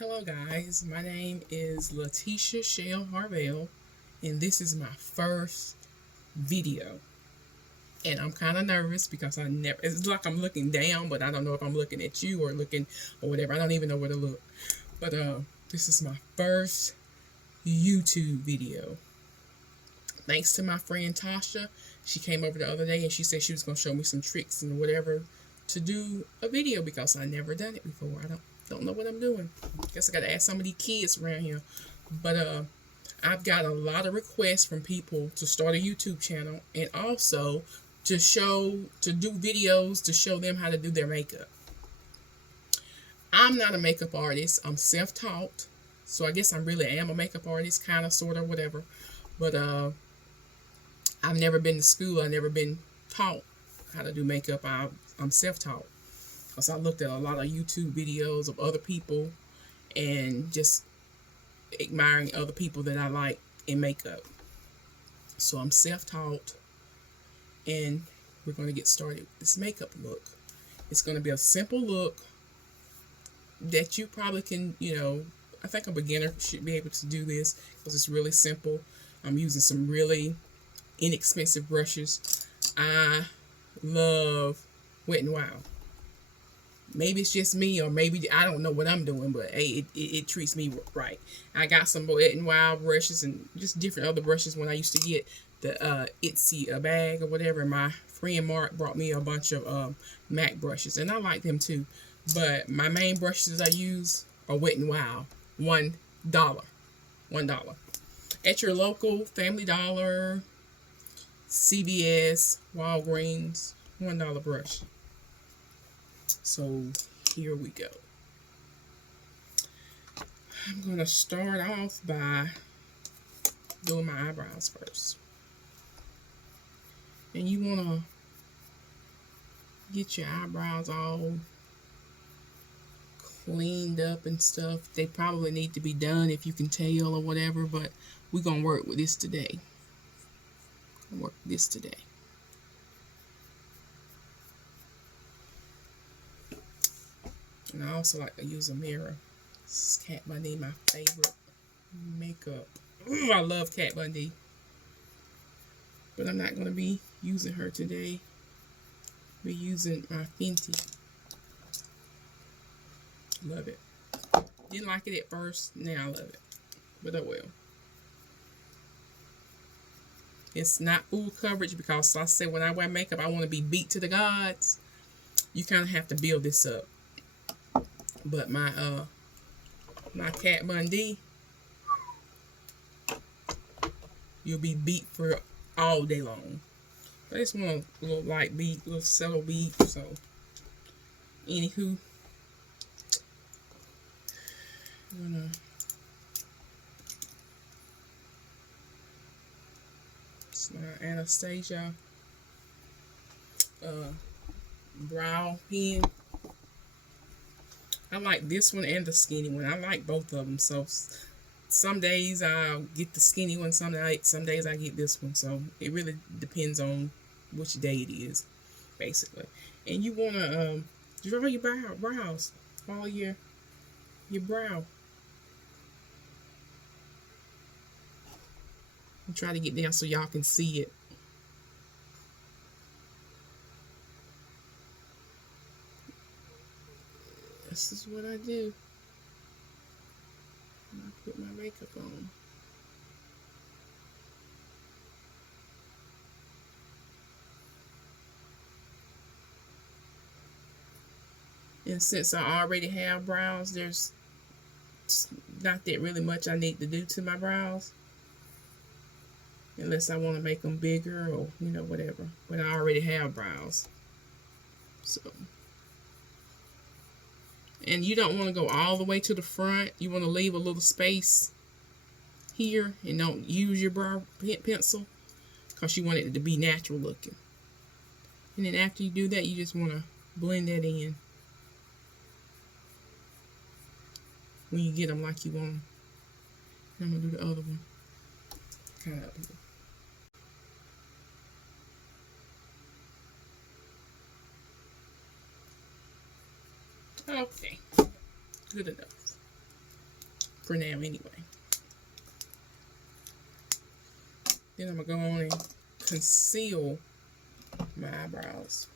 Hello guys, my name is Letitia Shell-Harvell and this is my first video. And I'm kind of nervous because it's like I'm looking down, but I don't know if I'm looking at you or looking or whatever. I don't even know where to look. But this is my first YouTube video. Thanks to my friend Tasha. She came over the other day and she said she was going to show me some tricks and whatever to do a video because I never done it before. I don't know what I'm doing. Guess I got to ask some of these kids around here. But I've got a lot of requests from people to start a YouTube channel and also to do videos to show them how to do their makeup. I'm not a makeup artist. I'm self-taught. So I guess I really am a makeup artist, kind of, sort of, whatever. But I've never been to school. I've never been taught how to do makeup. I'm self-taught. Because I looked at a lot of YouTube videos of other people and just admiring other people that I like in makeup. So I'm self-taught and we're going to get started with this makeup look. It's going to be a simple look that you probably can, I think a beginner should be able to do this because it's really simple. I'm using some really inexpensive brushes. I love Wet n Wild. Maybe it's just me, or maybe I don't know what I'm doing, but hey, it treats me right. I got some Wet n Wild brushes and just different other brushes when I used to get the Etsy bag or whatever. My friend Mark brought me a bunch of MAC brushes, and I like them too. But my main brushes I use are Wet n Wild. $1. $1. At your local Family Dollar, CVS, Walgreens, $1 brush. So here we go. I'm going to start off by doing my eyebrows first. And you want to get your eyebrows all cleaned up and stuff. They probably need to be done if you can tell or whatever, but we're going to work with this today. And I also like to use a mirror. This is Kat Von D, my favorite makeup. Ooh, I love Kat Von D. But I'm not going to be using her today. I'll be using my Fenty. Love it. Didn't like it at first. Now I love it. But I will. It's not full coverage because I said when I wear makeup, I want to be beat to the gods. You kind of have to build this up. But my Kat Von D, you'll be beat for all day long. I just want a little light beat, a little subtle beat. So, anywho, I'm gonna it's my Anastasia brow pen. I like this one and the skinny one. I like both of them. So some days I'll get the skinny one. Some days I get this one. So it really depends on which day it is, basically. And you want to draw your brows. Follow your brow. And try to get down so y'all can see it. This is what I do when I put my makeup on. And since I already have brows, there's not that really much I need to do to my brows. Unless I want to make them bigger or, whatever. But I already have brows. So. And you don't want to go all the way to the front. You want to leave a little space here and don't use your brow pencil because you want it to be natural looking. And then after you do that, you just want to blend that in when you get them like you want them. I'm going to do the other one. Kind of up here. Okay, good enough. for now anyway. Then I'm going to go on and conceal my eyebrows.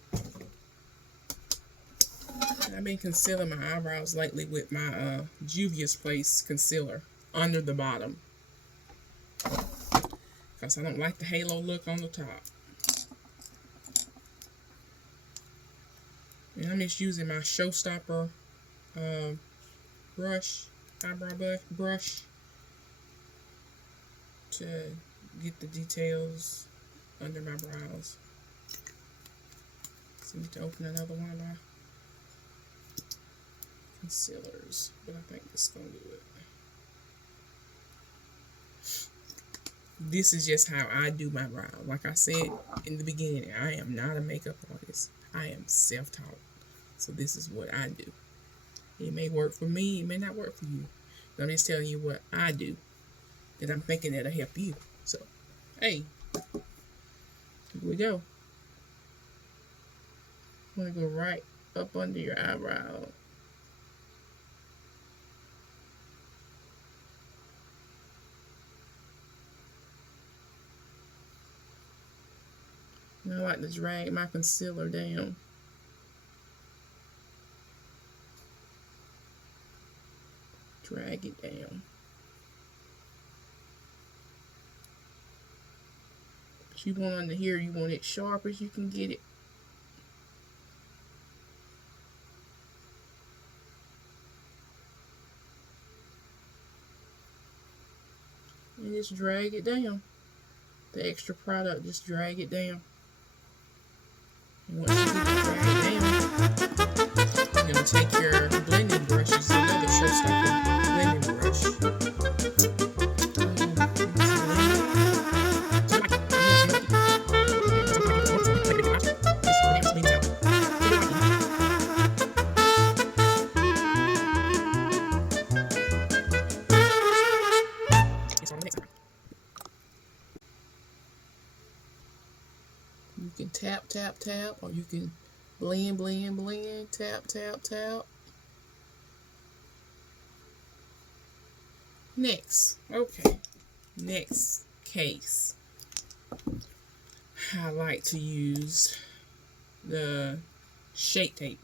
I've been concealing my eyebrows lately with my Juvia's Place concealer under the bottom, because I don't like the halo look on the top. And I'm just using my Showstopper brush, eyebrow brush, to get the details under my brows. So I need to open another one of my concealers, but I think this is going to do it. This is just how I do my brows. Like I said in the beginning, I am not a makeup artist. I am self-taught. So this is what I do. It may work for me, it may not work for you. But I'm just telling you what I do, that I'm thinking that'll help you. So, hey, here we go. I'm going to go right up under your eyebrow. And I like to drag my concealer down. Drag it down. But you want under here, you want it sharp as you can get it. And just drag it down. The extra product, just drag it down. And once you get it dragged down, you're going to take your blending brush. This is another Showstopper blending brush. You can tap, tap, tap, or you can blend, blend, blend, tap, tap, tap. Next, okay, next case. I like to use the Shape Tape.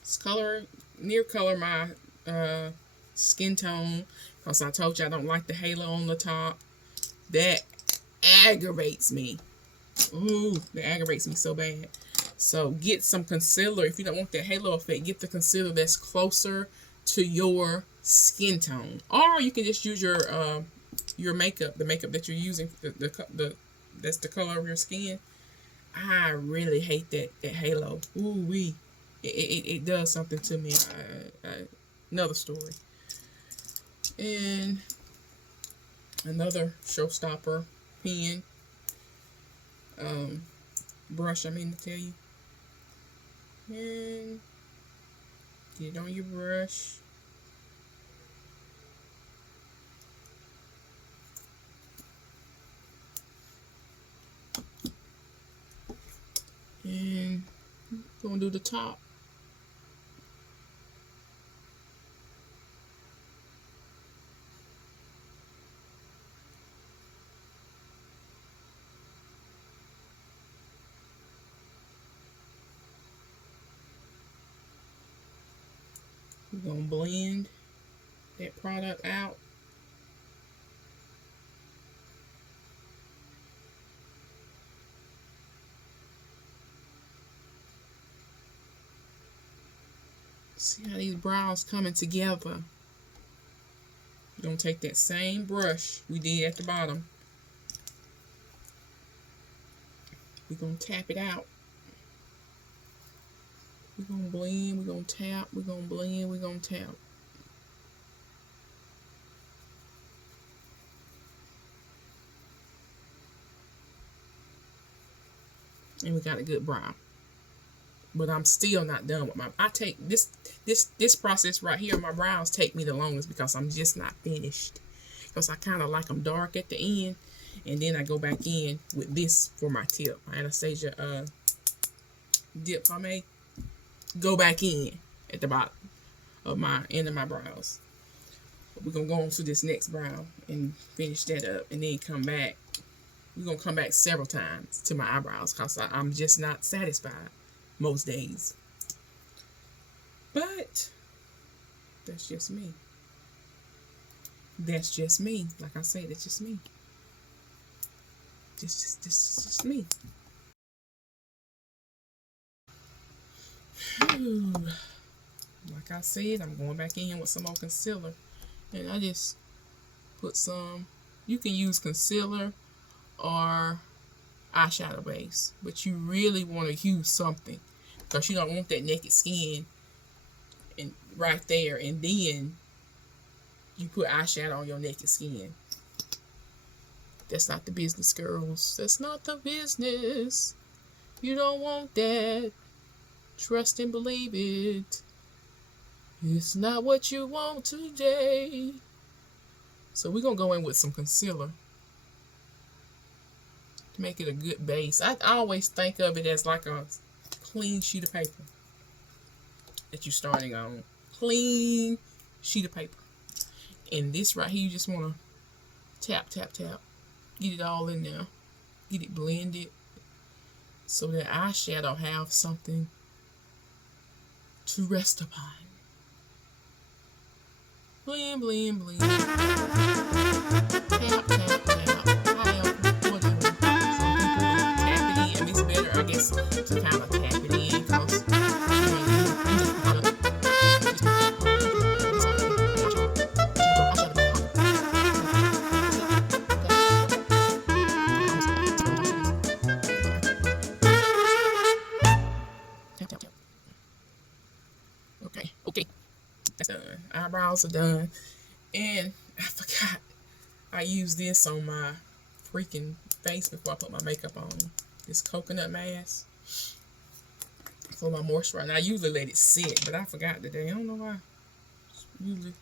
It's near color my skin tone, because I told you I don't like the halo on the top. That aggravates me. Ooh, that aggravates me so bad. So get some concealer. If you don't want that halo effect, get the concealer that's closer to your skin tone. Or you can just use your makeup, the makeup that you're using, that's the color of your skin. I really hate that halo. Ooh wee. It does something to me. Another story. And another Showstopper pen. Brush, I mean to tell you. And get it on your brush. And gonna do the top. We're going to blend that product out. See how these brows coming together. We're going to take that same brush we did at the bottom. We're going to tap it out. We're going to blend, we're going to tap, we're going to blend, we're going to tap. And we got a good brow. But I'm still not done with my, I take this process right here, my brows take me the longest because I'm just not finished. Because I kind of like them dark at the end. And then I go back in with this for my tip. My Anastasia dip pomade. Go back in at the bottom of my end of my brows. We're going to go on to this next brow and finish that up, and then come back. We're going to come back several times to my eyebrows because I'm just not satisfied most days. But that's just me. That's just me. Like I said, it's just me. This is just me. Like I said, I'm going back in with some more concealer. And I just put some, you can use concealer or eyeshadow base. But you really want to use something. Because you don't want that naked skin and right there. And then you put eyeshadow on your naked skin. That's not the business, girls. That's not the business. You don't want that. Trust and believe it. It's not what you want today. So we're going to go in with some concealer to make it a good base. I always think of it as like a clean sheet of paper that you're starting on. Clean sheet of paper. And this right here, you just want to tap, tap, tap. Get it all in there. Get it blended so that eyeshadow have something to rest upon. Bling, bling, bling. Tap, tap, tap. However, whatever. Some people tap it in. It's better, I guess, to kind of tap it in because okay. That's done. Eyebrows are done. And I forgot I used this on my freaking face before I put my makeup on. This coconut mask for my moisturizer. And I usually let it sit, but I forgot today. I don't know why. I usually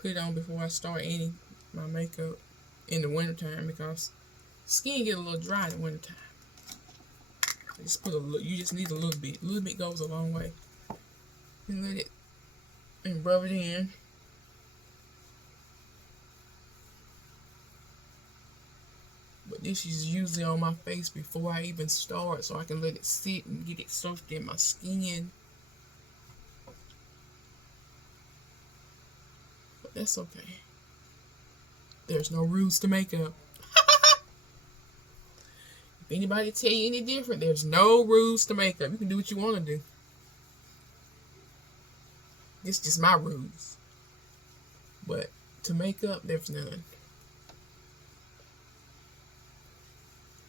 put it on before I start any my makeup in the wintertime because skin get a little dry in the wintertime. Just put a little, you just need a little bit. A little bit goes a long way. And let it, and rub it in. But this is usually on my face before I even start, so I can let it sit and get it soaked in my skin. But that's okay. There's no rules to makeup. If anybody tell you any different, there's no rules to makeup. You can do what you want to do. It's just my rules. But to makeup, there's none.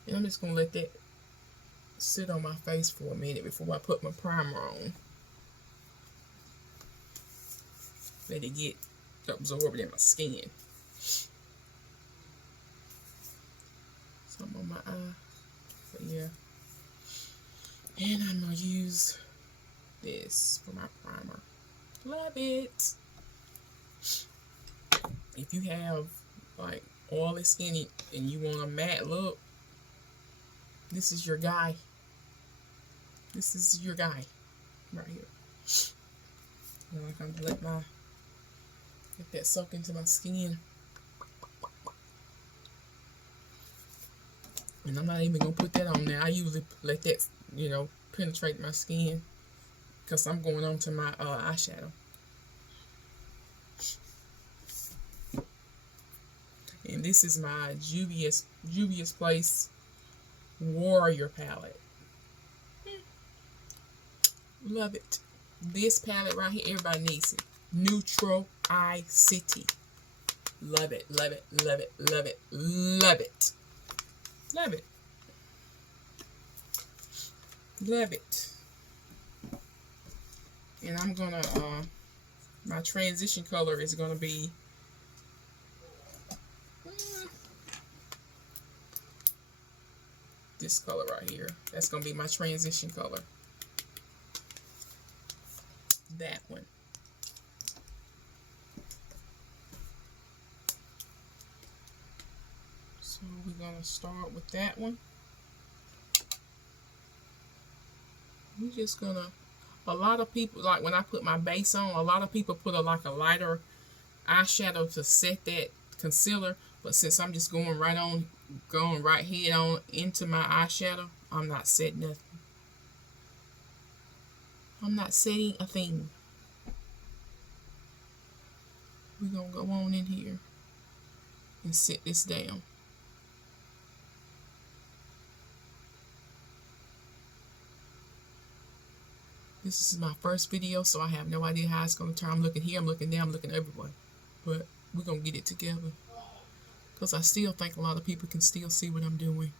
And I'm just going to let that sit on my face for a minute before I put my primer on. Let it get absorbed in my skin. Some on my eye. But yeah. And I'm going to use this for my primer. Love it. If you have like oily skin and you want a matte look, this is your guy. This is your guy right here. And I'm gonna let that soak into my skin. And I'm not even gonna put that on there. I usually let that, penetrate my skin because I'm going on to my eyeshadow. And this is my Juvia's Place Warrior palette. Love it. This palette right here, everybody needs it. Neutral Eye City. Love it, love it, love it, love it, love it. Love it. Love it. And I'm gonna, my transition color is gonna be this color right here. That's gonna be my transition color. That one. So we're gonna start with that one. We're just gonna, a lot of people, like when I put my base on, a lot of people put a lighter eyeshadow to set that concealer, but since I'm just going right head on into my eyeshadow, I'm not setting nothing. I'm not setting a thing. We're gonna go on in here and set this down. This is my first video, so I have no idea how it's gonna turn. I'm looking here, I'm looking there, I'm looking everywhere. But we're gonna get it together. Because I still think a lot of people can still see what I'm doing.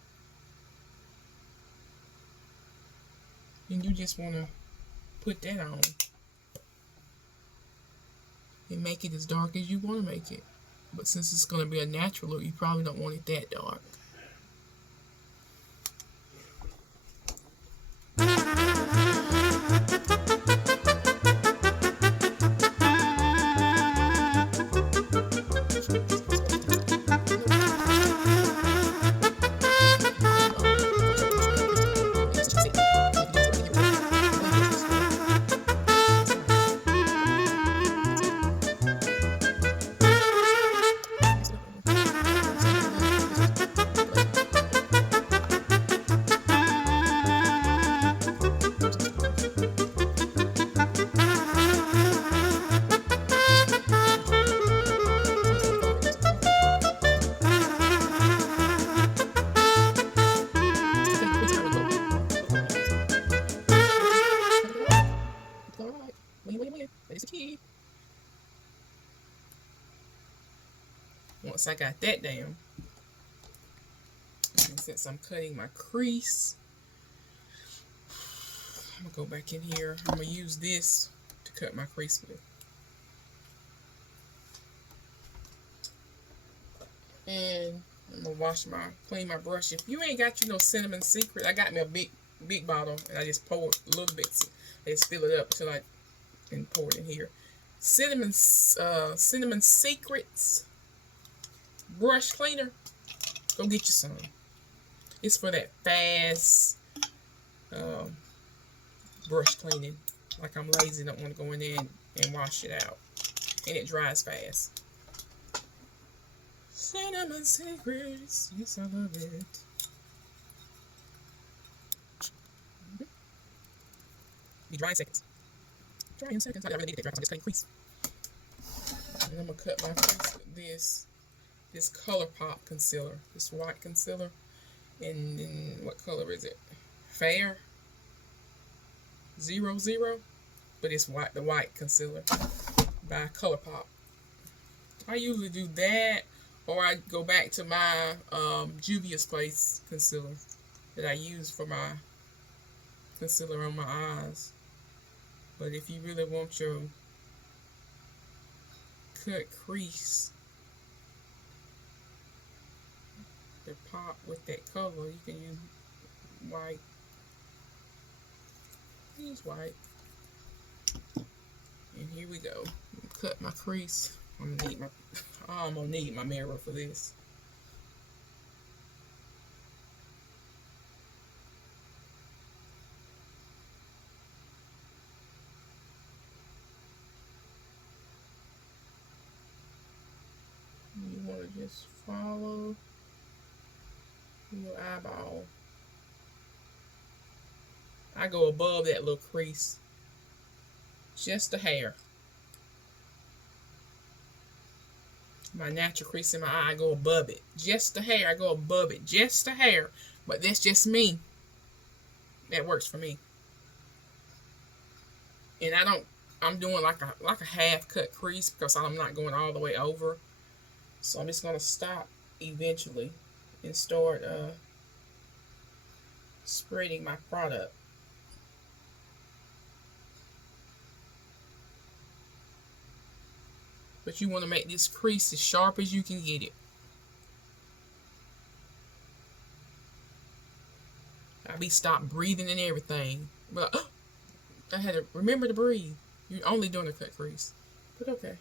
And you just wanna put that on and make it as dark as you want to make it. But since it's going to be a natural look, you probably don't want it that dark. Once I got that down, and since I'm cutting my crease, I'm gonna go back in here. I'm gonna use this to cut my crease with. And I'm gonna clean my brush. If you ain't got no cinnamon secret, I got me a big bottle, and I just pour a little bit. I just fill it up till and pour it in here. Cinnamon secrets brush cleaner. Go get you some. It's for that fast brush cleaning. Like I'm lazy, don't want to go in there and wash it out, and it dries fast. Cinnamon secrets, yes I love it. Be dry in seconds. Dry in seconds. I really need to get dry. I'm just cutting crease. And I'm gonna cut my crease with this ColourPop concealer, this white concealer. And then what color is it? Fair 00, but it's white, the white concealer by ColourPop. I usually do that, or I go back to my Juvia's Place concealer that I use for my concealer on my eyes. But if you really want your cut crease to pop with that color, you can use white. Use white. And here we go. Cut my crease. I'm gonna need my mirror for this. You want to just follow your eyeball. I go above that little crease, just a hair. My natural crease in my eye, I go above it. Just a hair, I go above it. Just a hair. But that's just me. That works for me. And I'm doing like a half cut crease because I'm not going all the way over. So I'm just going to stop eventually and start spreading my product. But you want to make this crease as sharp as you can get it. I be stopped breathing and everything. But I had to remember to breathe. You're only doing a cut crease. But okay.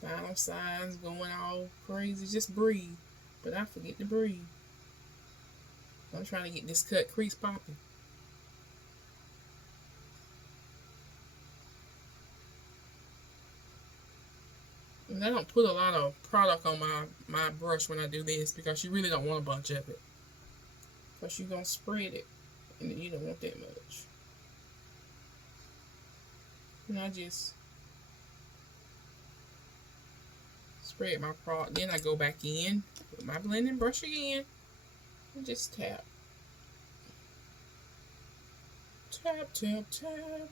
Final signs going all crazy. Just breathe. But I forget to breathe. I'm trying to get this cut crease popping. And I don't put a lot of product on my brush when I do this because you really don't want a bunch of it. Because you're going to spread it. And you don't want that much. And I just spread my product. Then I go back in with my blending brush again. And just tap. Tap, tap, tap.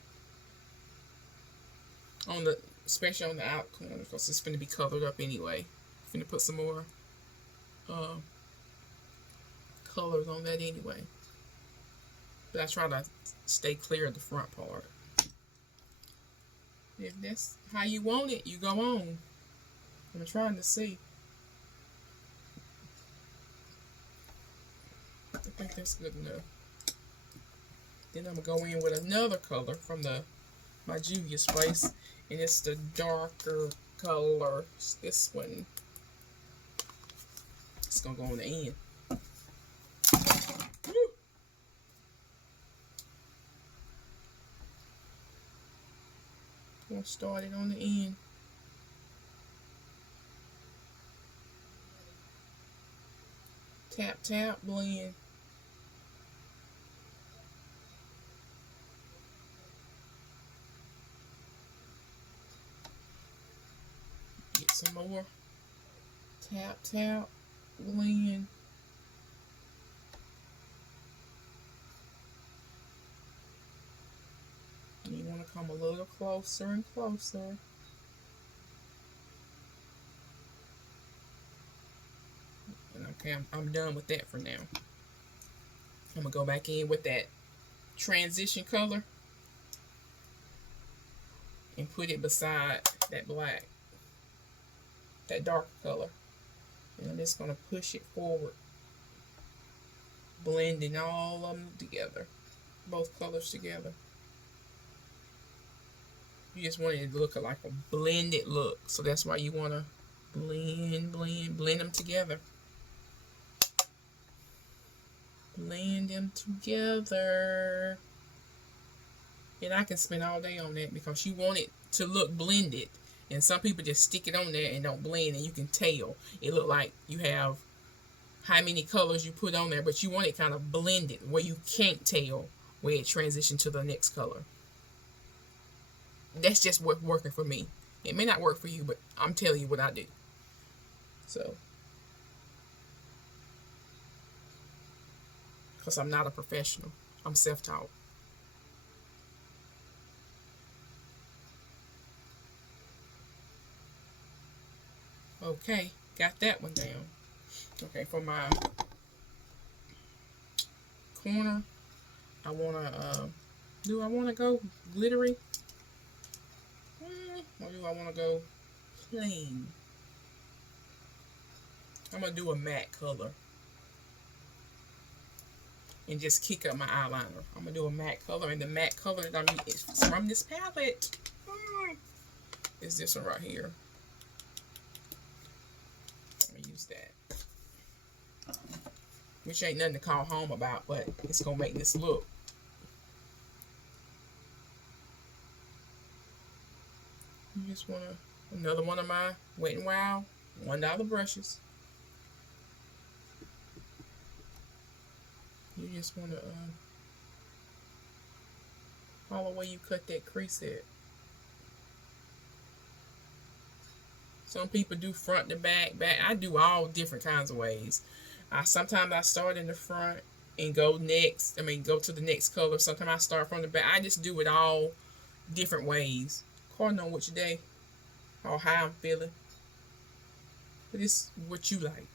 On the, especially on the out corner, because it's going to be colored up anyway. I'm going to put some more colors on that anyway. But I try to stay clear of the front part. If that's how you want it, you go on. I'm trying to see. I think that's good enough. Then I'm going to go in with another color from my Juvia's place. And it's the darker color. It's this one. It's going to go on the end. Woo. I'm going to start it on the end. Tap, tap, blend. Get some more. Tap, tap, blend. And you want to come a little closer and closer. And okay, I'm done with that for now. I'm going to go back in with that transition color and put it beside that black, that dark color. And I'm just going to push it forward, blending all of them together, both colors together. You just want it to look like a blended look, so that's why you want to blend them together. Blend them together. And I can spend all day on that because you want it to look blended. And some people just stick it on there and don't blend, and you can tell. It look like you have how many colors you put on there, but you want it kind of blended where you can't tell where it transitions to the next color. That's just what's working for me. It may not work for you, but I'm telling you what I do. So, because I'm not a professional. I'm self-taught. Okay, got that one down. Okay, for my corner, I want to go glittery? Or do I want to go plain? I'm going to do a matte color. And just kick up my eyeliner. I'm going to do a matte color. And the matte color that I'm using is from this palette. Is this one right here. I'm going to use that. Which ain't nothing to call home about, but it's going to make this look. You just want another one of my Wet n Wild $1 brushes. You just want to follow where you cut that crease at. Some people do front to back. I do all different kinds of ways. Sometimes I start in the front and go next. Go to the next color. Sometimes I start from the back. I just do it all different ways, according on which day or how I'm feeling. But it's what you like.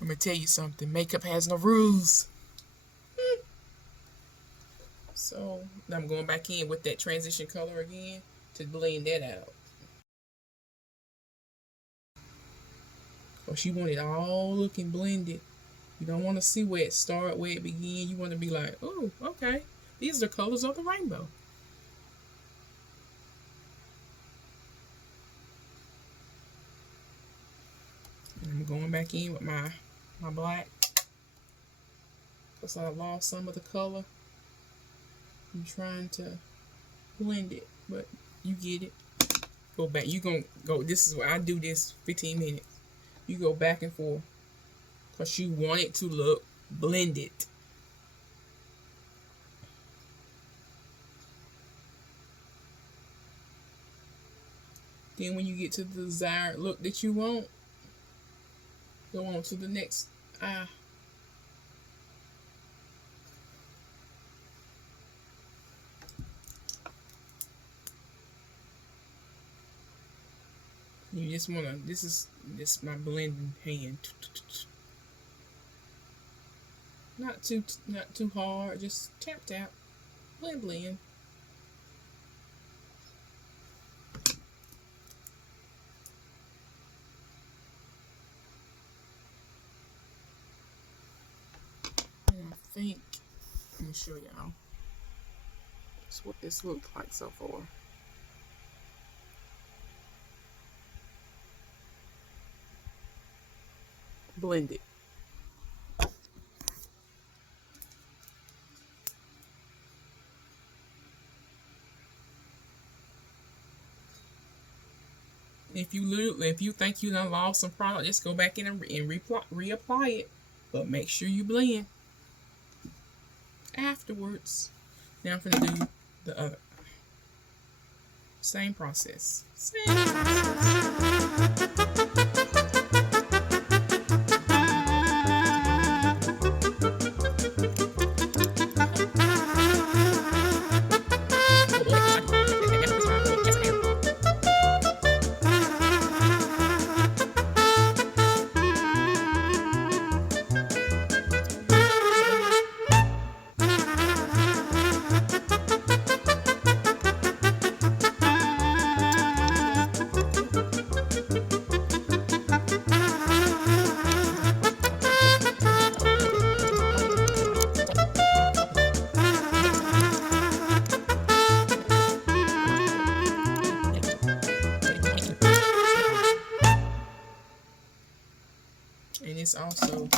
I'm going to tell you something. Makeup has no rules. So, now I'm going back in with that transition color again to blend that out. Because you want it all looking blended. You don't want to see where it started, where it began. You want to be like, oh, okay. These are the colors of the rainbow. And I'm going back in with my black. Because I lost some of the color. I'm trying to blend it, but you get it. Go back. You gonna go. This is where I do this 15 minutes. You go back and forth because you want it to look blended. Then when you get to the desired look that you want, go on to the next eye. You just wanna, this is my blending hand. Not too hard, just tap tap, blend blend. And I think, let me show y'all. That's what this looks like so far. Blend it. If you think you done lost some product, just go back in and reapply it. But make sure you blend afterwards. Now I'm gonna do the other. Same process. Same process. And it's also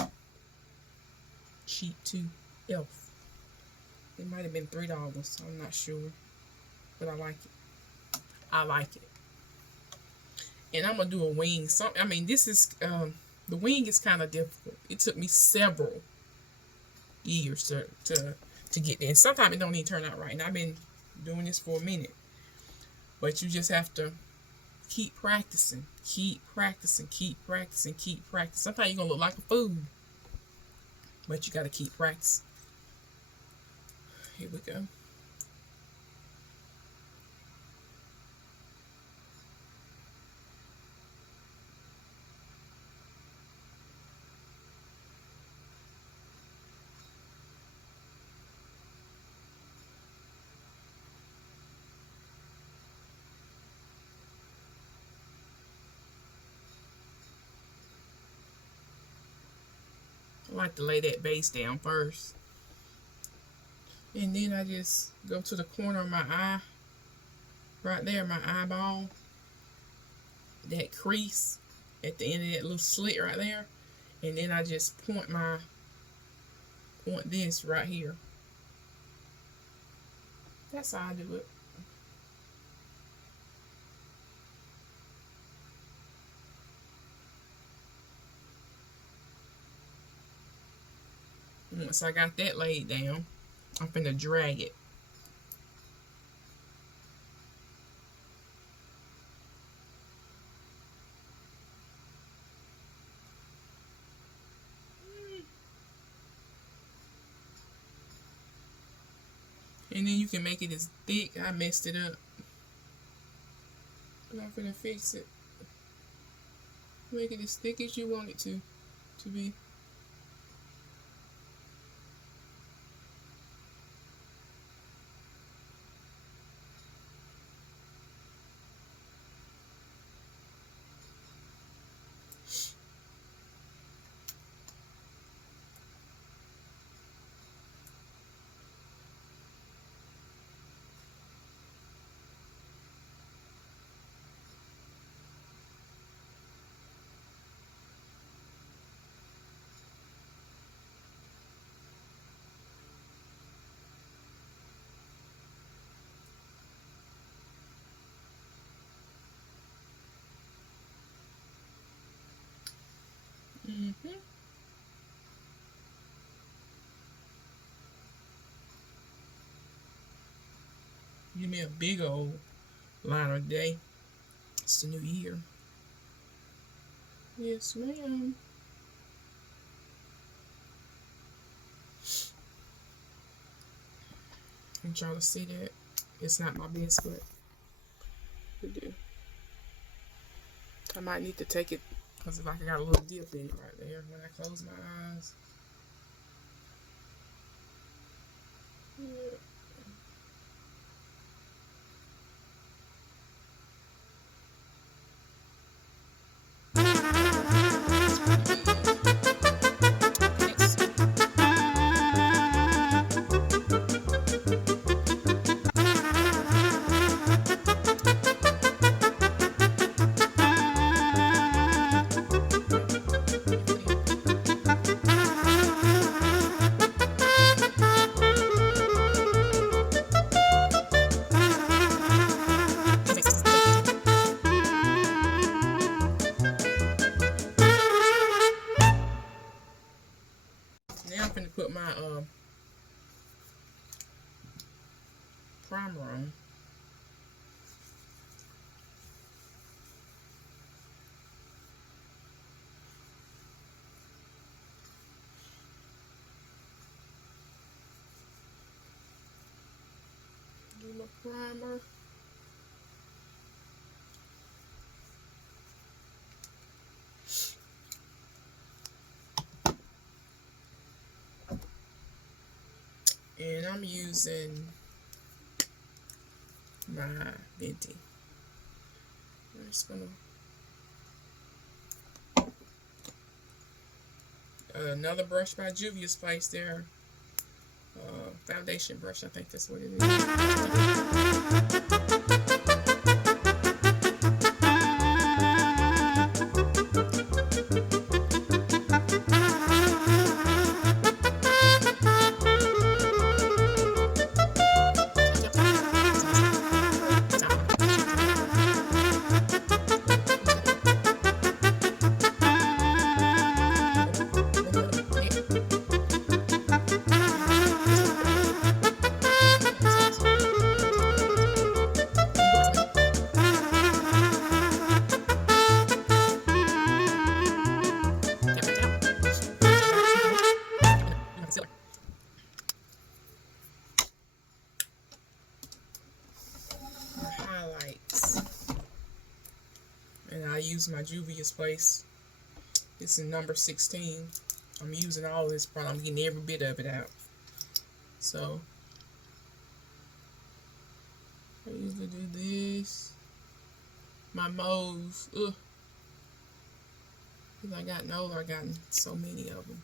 cheap too. Elf. It might have been $3. I'm not sure, but I like it. I like it. And I'm gonna do a wing. I mean, this is the wing is kind of difficult. It took me several years to get there. And sometimes it don't even turn out right. And I've been doing this for a minute, but you just have to keep practicing, keep practicing, keep practicing, keep practicing. Sometimes you're gonna look like a fool, but you gotta keep practicing. Here we go. I like to lay that base down first. And then I just go to the corner of my eye, right there, my eyeball, that crease at the end of that little slit right there. And then I just point this right here. That's how I do it. Once I got that laid down, I'm finna drag it. And then you can make it as thick. I messed it up, but I'm finna fix it. Make it as thick as you want it to be. Give me a big old liner today. It's the new year. Yes, ma'am. I want y'all to see that. It's not my best, but we do. I might need to take it because if I got a little dip in it right there when I close my eyes. Yeah. Now I'm going to put my primer on. Do my primer. And I'm using my Venti. I'm just gonna another brush by Juvia's Place there. Foundation brush, I think that's what it is. And I use my Juvia's Place. It's in number 16. I'm using all this product. I'm getting every bit of it out. So I usually do this. My moles. Ugh. Because I got older, I got so many of them.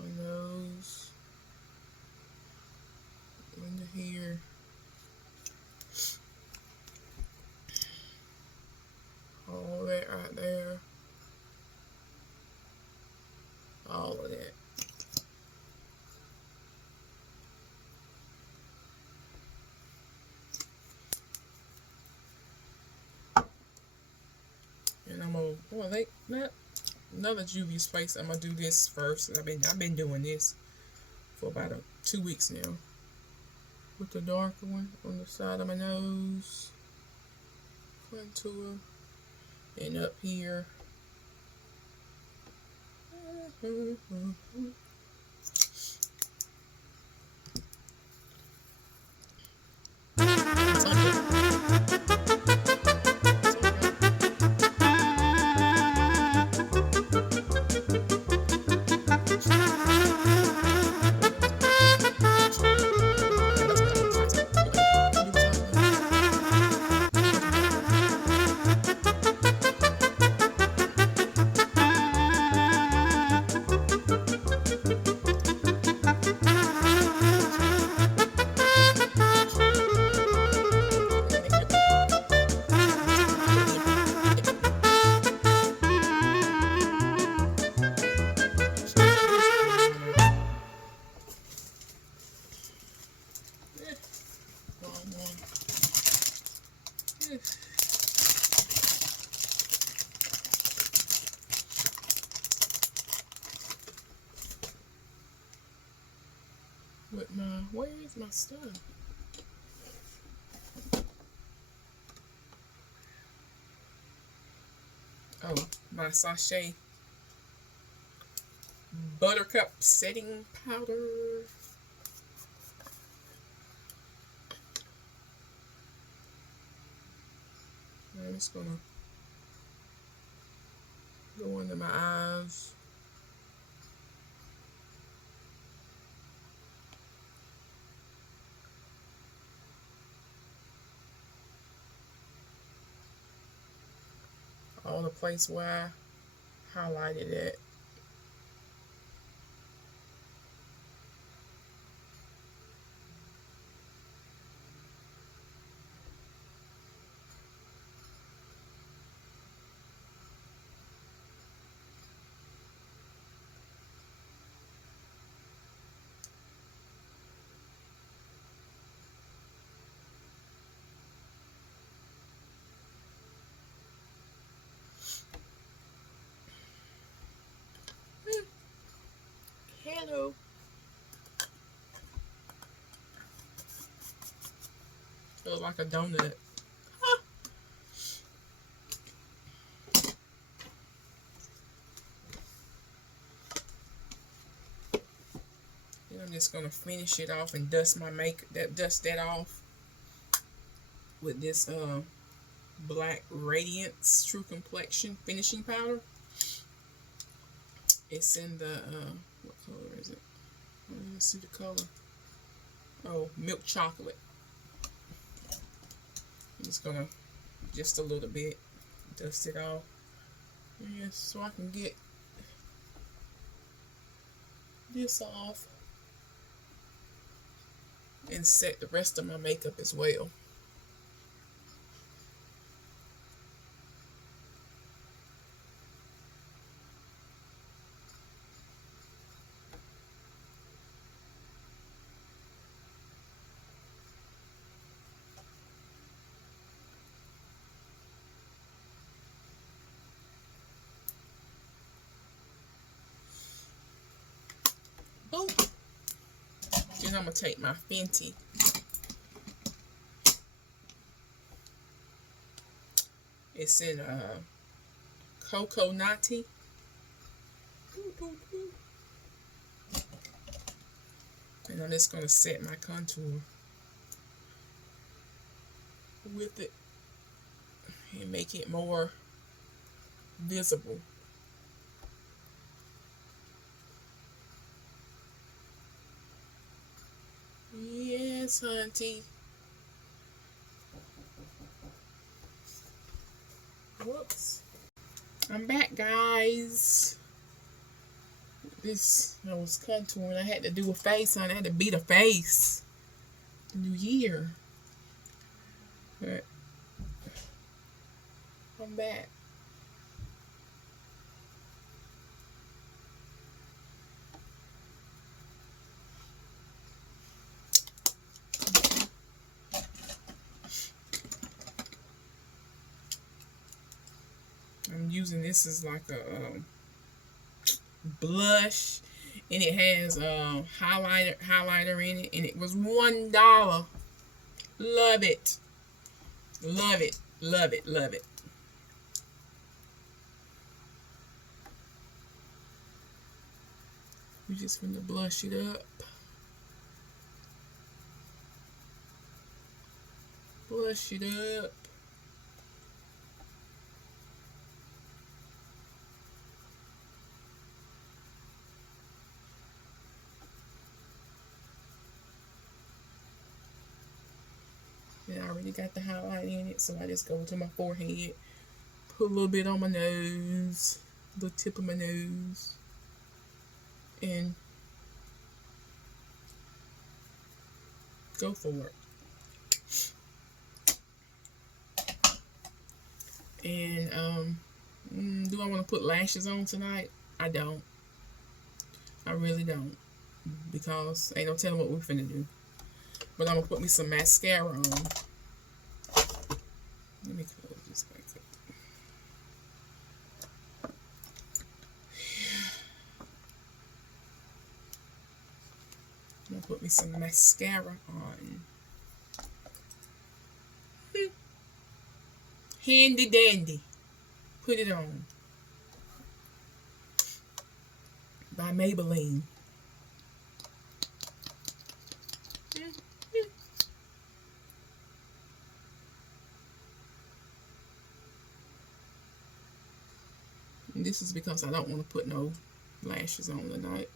My nose. Under here. All that right there. All of that. And I'm gonna, well, not another Juvia's Place. I'm gonna do this first. I've been doing this for about 2 weeks now. With the darker one on the side of my nose, contour, and up here. with my, where is my stuff? Oh, my sachet buttercup setting powder. I'm just gonna go under my eyes. All the place where I highlighted it. Hello. Feels like a donut. Ah. And I'm just gonna finish it off and dust that off with this Black Radiance True Complexion finishing powder. It's in the what color is it? Let's see the color. Oh, milk chocolate. I'm just gonna just a little bit dust it off. Yes, so I can get this off and set the rest of my makeup as well. Boom. Then I'm gonna take my Fenty. It's in Cocoa Nati. And I'm just gonna set my contour with it and make it more visible. Yes, hunty. Whoops. I'm back, guys. I was contouring. I had to do a face on it. I had to beat a face. New year. But I'm back. I'm using this as like a blush, and it has highlighter in it, and it was $1. Love it, love it, love it, love it. We just gonna blush it up. Blush it up. And I already got the highlight in it, so I just go to my forehead, put a little bit on my nose, the tip of my nose, and go for it. And do I want to put lashes on tonight? I don't. I really don't, because ain't no telling what we're finna do. But I'm gonna put me some mascara on. Let me close this back up. I'm gonna put me some mascara on. Handy dandy. Put it on. By Maybelline. And this is because I don't want to put no lashes on tonight.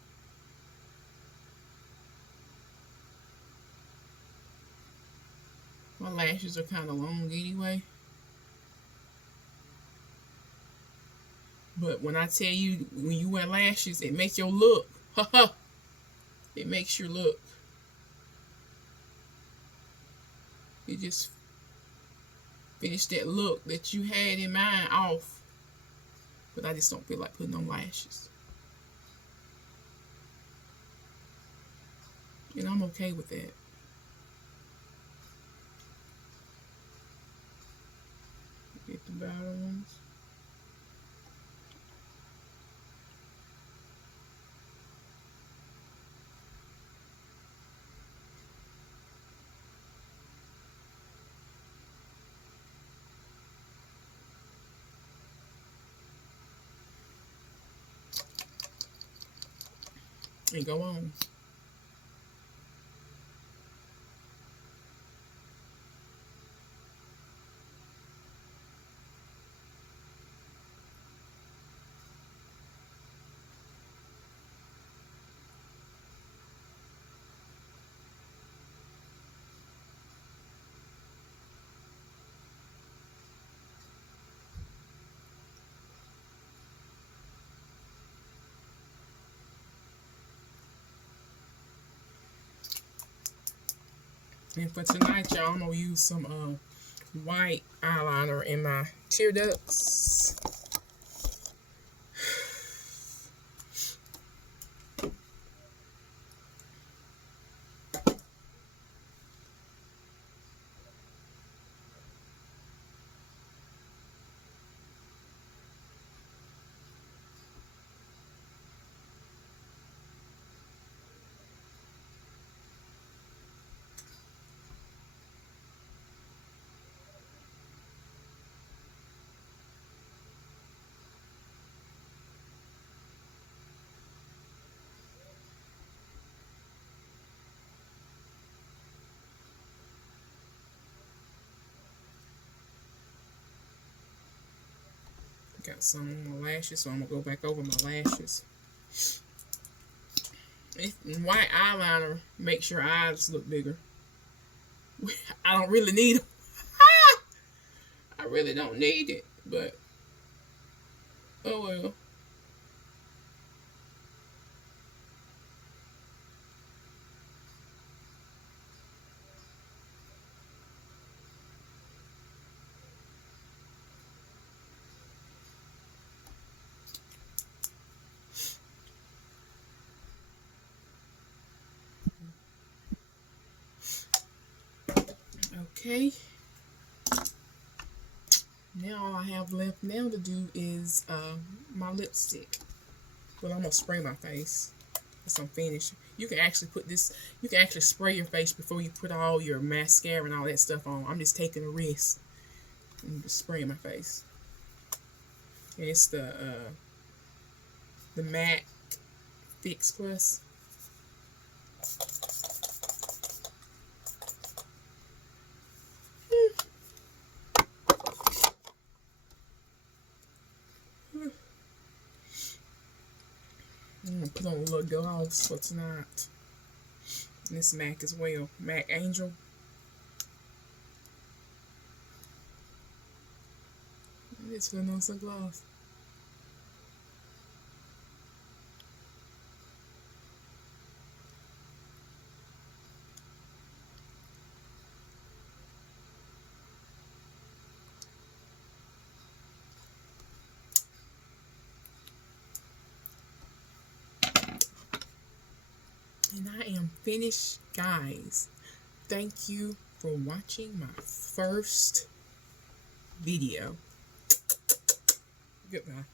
My lashes are kind of long anyway. But when I tell you, when you wear lashes, it makes your look. It makes your look. You just finish that look that you had in mind off. But I just don't feel like putting on lashes. And I'm okay with that. Get the bottom ones. And go on. And for tonight, y'all, I'm going to use some white eyeliner in my tear ducts. Got some on my lashes, so I'm going to go back over my lashes. White eyeliner makes your eyes look bigger. I don't really need them. I really don't need it, but oh well. Okay, now all I have left now to do is my lipstick. Well, I'm gonna spray my face once I'm finished. You can actually put this, you can actually spray your face before you put all your mascara and all that stuff on. I'm just taking a risk and just spraying my face. And it's the MAC Fix Plus. I'm going to put on a little gloss for tonight. And this MAC as well. MAC Angel. It's putting on some gloss. And I am finished, guys. Thank you for watching my first video. Goodbye.